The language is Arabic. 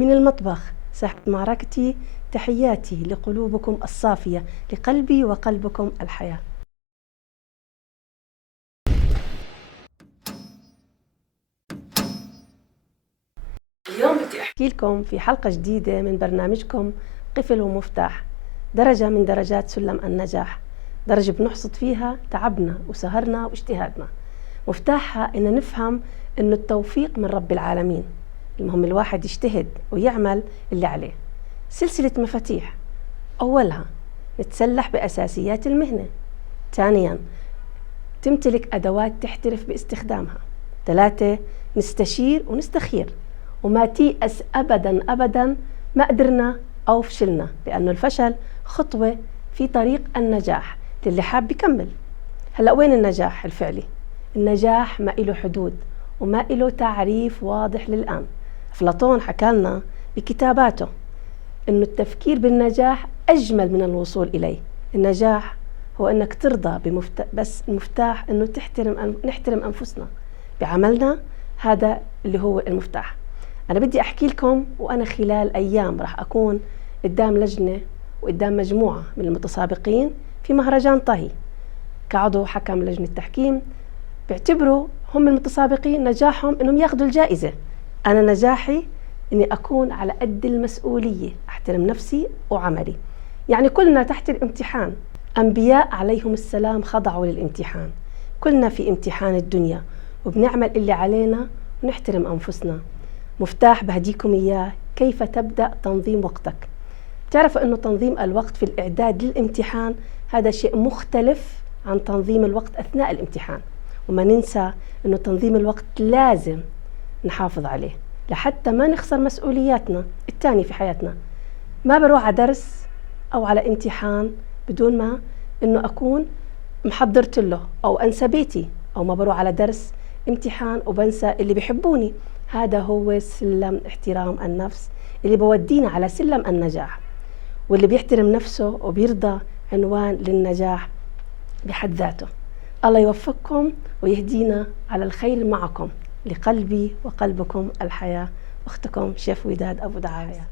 من المطبخ ساحة معركتي، تحياتي لقلوبكم الصافية، لقلبي وقلبكم الحياة. اليوم بدي أحكي لكم في حلقة جديدة من برنامجكم قفل ومفتاح، درجة من درجات سلم النجاح، درجة بنحصد فيها تعبنا وسهرنا واجتهادنا. مفتاحها إن نفهم إنه التوفيق من رب العالمين، المهم الواحد يجتهد ويعمل اللي عليه. سلسلة مفاتيح، أولها نتسلح بأساسيات المهنة، ثانياً تمتلك أدوات تحترف باستخدامها، 3 نستشير ونستخير وما تيأس أبداً أبداً ما قدرنا أو فشلنا، لأنه الفشل خطوة في طريق النجاح للي حاب يكمل. هلأ وين النجاح الفعلي؟ النجاح ما إله حدود وما إله تعريف واضح للآن. أفلاطون حكى لنا بكتاباته إنه التفكير بالنجاح أجمل من الوصول إليه. النجاح هو إنك ترضى بس المفتاح إنه نحترم أنفسنا بعملنا، هذا اللي هو المفتاح. أنا بدي أحكي لكم وأنا خلال أيام راح أكون قدام لجنة وقدام مجموعة من المتسابقين في مهرجان طهي كعضو حكم لجنة تحكيم، بيعتبروا هم المتسابقين نجاحهم إنهم ياخذوا الجائزة. أنا نجاحي إني أكون على قد المسؤولية، أحترم نفسي وعملي. يعني كلنا تحت الامتحان، أنبياء عليهم السلام خضعوا للامتحان، كلنا في امتحان الدنيا وبنعمل اللي علينا ونحترم أنفسنا. مفتاح بهديكم إياه كيف تبدأ تنظيم وقتك. تعرفوا أنه تنظيم الوقت في الإعداد للامتحان هذا شيء مختلف عن تنظيم الوقت أثناء الامتحان، وما ننسى أنه تنظيم الوقت لازم نحافظ عليه لحتى ما نخسر مسؤولياتنا التانية في حياتنا. ما بروح على درس أو على امتحان بدون ما أنه أكون محضرت له، أو أنسى بيتي، أو ما بروح على درس امتحان وبنسى اللي بيحبوني. هذا هو سلم احترام النفس اللي بودينا على سلم النجاح، واللي بيحترم نفسه وبيرضى عنوان للنجاح بحد ذاته. الله يوفقكم ويهدينا على الخير معكم. لقلبي وقلبكم الحياة، أختكم شيف وداد أبو دعاوية.